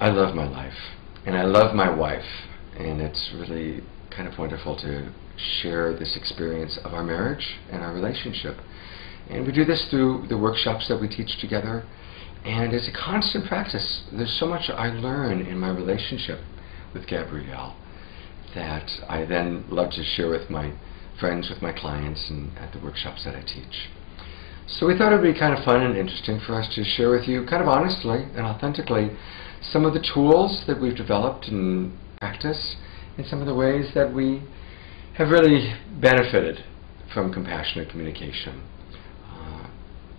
I love my life, and I love my wife, and it's really kind of wonderful to share this experience of our marriage and our relationship. And we do this through the workshops that we teach together, and it's a constant practice. There's so much I learn in my relationship with Gabriele that I then love to share with my friends, with my clients, and at the workshops that I teach. So we thought it would be kind of fun and interesting for us to share with you, kind of honestly and authentically, some of the tools that we've developed in practice and some of the ways that we have really benefited from compassionate communication.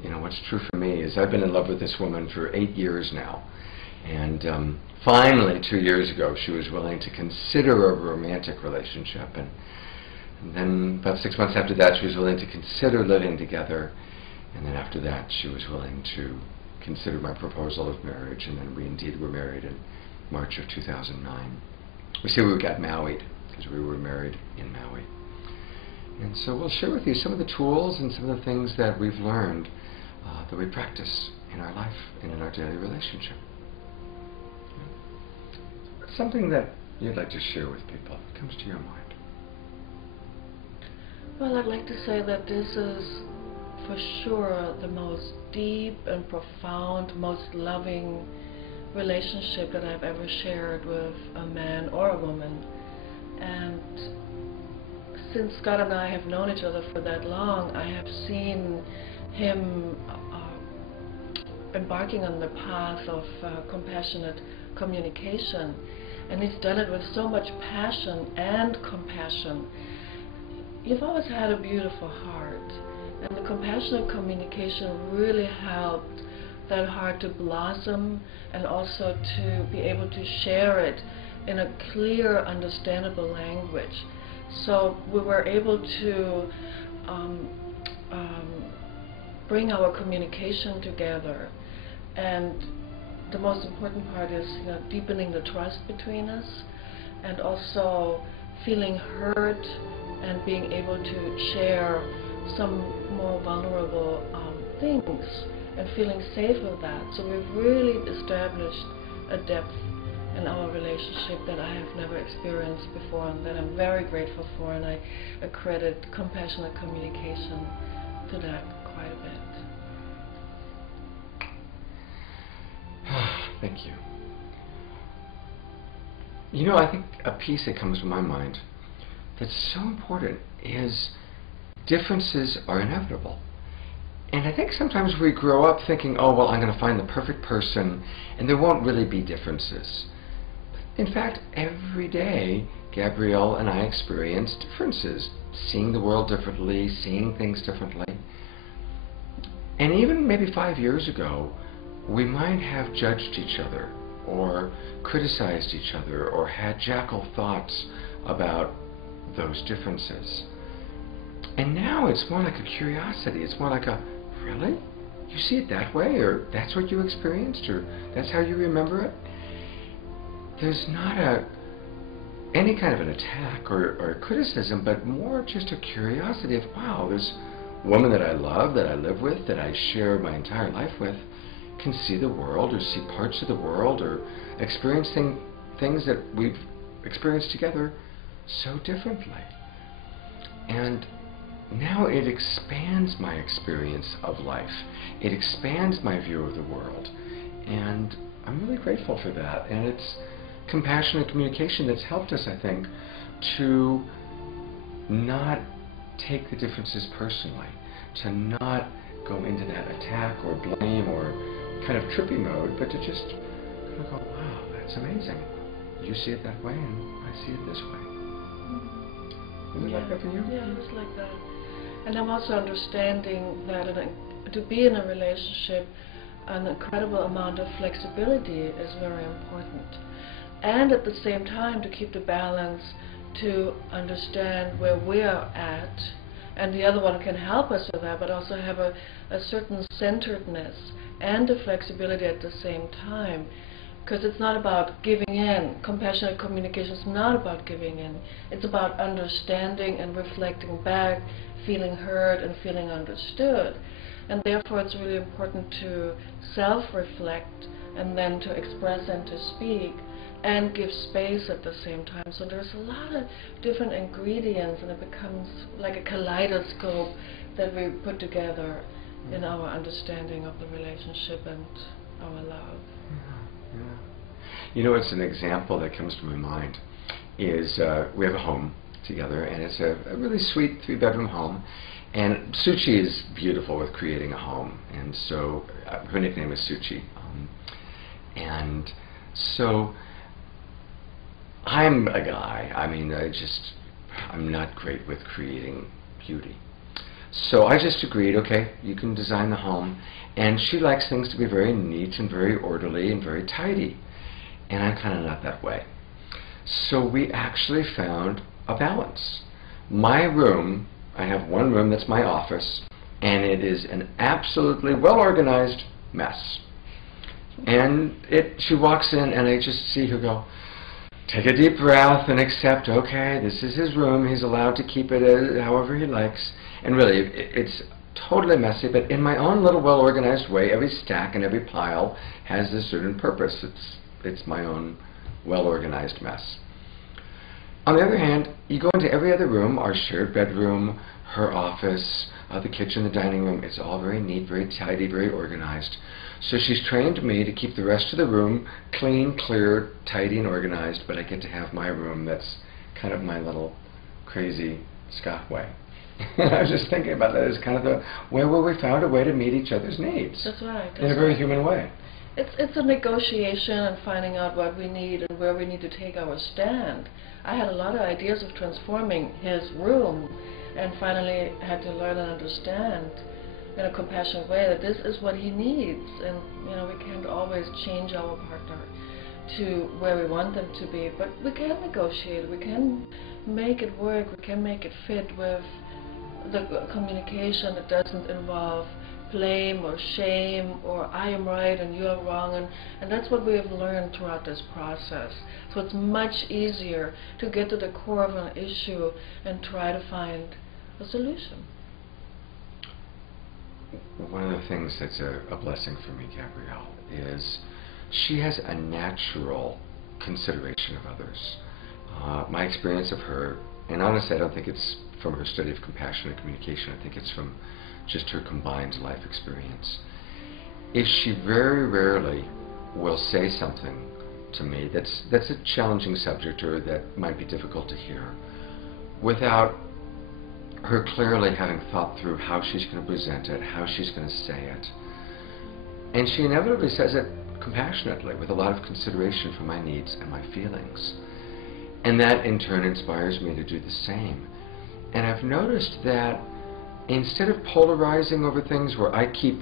You know, what's true for me is I've been in love with this woman for 8 years now, and finally 2 years ago she was willing to consider a romantic relationship, and then about 6 months after that she was willing to consider living together, and then after that she was willing to consider my proposal of marriage, and then we indeed were married in March of 2009. We say we got married because we were married in Maui. And so we'll share with you some of the tools and some of the things that we've learned that we practice in our life and in our daily relationship. Something that you'd like to share with people that comes to your mind. Well, I'd like to say that this is for sure the most deep and profound, most loving relationship that I've ever shared with a man or a woman. And since Scott and I have known each other for that long, I have seen him embarking on the path of compassionate communication, and he's done it with so much passion and compassion. You've always had a beautiful heart, and the compassionate communication really helped that heart to blossom and also to be able to share it in a clear, understandable language. So we were able to bring our communication together, and the most important part is, you know, deepening the trust between us, and also feeling heard and being able to share some more vulnerable things and feeling safe with that. So we've really established a depth in our relationship that I have never experienced before, and that I'm very grateful for, and I accredit compassionate communication to that quite a bit. Thank you. You know, I think a piece that comes to my mind that's so important is differences are inevitable. And I think sometimes we grow up thinking, oh, well, I'm going to find the perfect person, and there won't really be differences. In fact, every day, Gabriele and I experience differences, seeing the world differently, seeing things differently. And even maybe 5 years ago, we might have judged each other, or criticized each other, or had jackal thoughts about those differences. And now it's more like a curiosity. It's more like a, really? You see it that way? Or that's what you experienced? Or that's how you remember it? There's not any kind of an attack or criticism, but more just a curiosity of, wow, this woman that I love, that I live with, that I share my entire life with, can see the world, or see parts of the world, or experience things that we've experienced together so differently. And now it expands my experience of life. It expands my view of the world. And I'm really grateful for that. And it's compassionate communication that's helped us, I think, to not take the differences personally, to not go into that attack or blame or kind of trippy mode, but to just kind of go, wow, that's amazing. You see it that way, and I see it this way. Was it like that for you? Yeah, it was like that. And I'm also understanding that to be in a relationship, an incredible amount of flexibility is very important. And at the same time, to keep the balance, to understand where we are at, and the other one can help us with that, but also have a certain centeredness and a flexibility at the same time. Because it's not about giving in. Compassionate communication is not about giving in. It's about understanding and reflecting back, feeling heard and feeling understood. And therefore it's really important to self-reflect and then to express and to speak, and give space at the same time. So there's a lot of different ingredients, and it becomes like a kaleidoscope that we put together in our understanding of the relationship and our love. Yeah. You know, it's an example that comes to my mind is we have a home together, and it's a really sweet 3-bedroom home. And Suchi is beautiful with creating a home, and so her nickname is Suchi. And so I'm a guy. I mean, I'm not great with creating beauty. So I just agreed, okay, you can design the home. And she likes things to be very neat and very orderly and very tidy. And I'm kind of not that way. So we actually found a balance. My room, I have one room that's my office, and it is an absolutely well-organized mess. And she walks in, and I just see her go, take a deep breath and accept, okay, this is his room, he's allowed to keep it however he likes. And really, it's totally messy, but in my own little well-organized way, every stack and every pile has a certain purpose. It's my own well-organized mess. On the other hand, you go into every other room, our shared bedroom, her office, the kitchen, the dining room, it's all very neat, very tidy, very organized. So she's trained me to keep the rest of the room clean, clear, tidy, and organized, but I get to have my room that's kind of my little crazy Scott way. I was just thinking about that as kind of where we found a way to meet each other's needs. That's right. In a very human way. It's a negotiation and finding out what we need and where we need to take our stand. I had a lot of ideas of transforming his room, and finally had to learn and understand in a compassionate way that this is what he needs, and we can't always change our partner to where we want them to be, but we can negotiate, we can make it work, we can make it fit with the communication that doesn't involve blame or shame or I am right and you are wrong, and that's what we have learned throughout this process. So it's much easier to get to the core of an issue and try to find a solution. One of the things that's a blessing for me, Gabriele, is she has a natural consideration of others. My experience of her, and honestly I don't think it's from her study of compassionate communication, I think it's from just her combined life experience, is she very rarely will say something to me that's a challenging subject or that might be difficult to hear without her clearly having thought through how she's going to present it, how she's going to say it. And she inevitably says it compassionately with a lot of consideration for my needs and my feelings. And that in turn inspires me to do the same. And I've noticed that instead of polarizing over things where I keep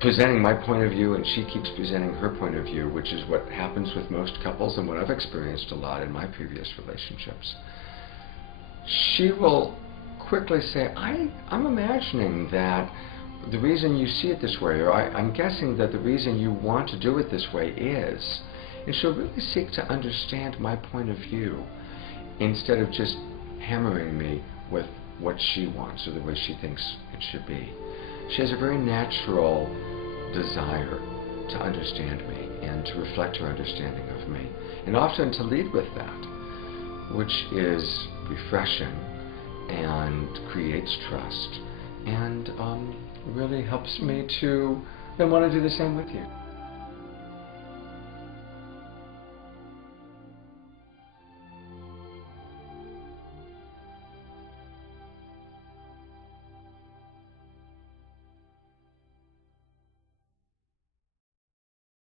presenting my point of view and she keeps presenting her point of view, which is what happens with most couples and what I've experienced a lot in my previous relationships, she will quickly say, I'm imagining that the reason you see it this way, or I'm guessing that the reason you want to do it this way is, and she'll really seek to understand my point of view instead of just hammering me with what she wants or the way she thinks it should be. She has a very natural desire to understand me and to reflect her understanding of me, and often to lead with that, which is refreshing and creates trust and really helps me to then want to do the same with you.